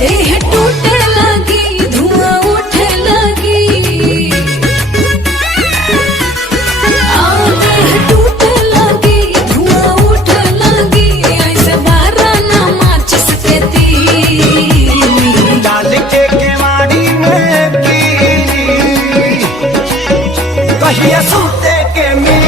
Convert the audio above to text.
देह टूटे लगी, धुआं उठे लगी, देह टूटे लगी, धुआं उठे लगी, ऐसे बारा ना माचिस के तीली डाल के केवाड़ी में कीली कहिया सूते के मिली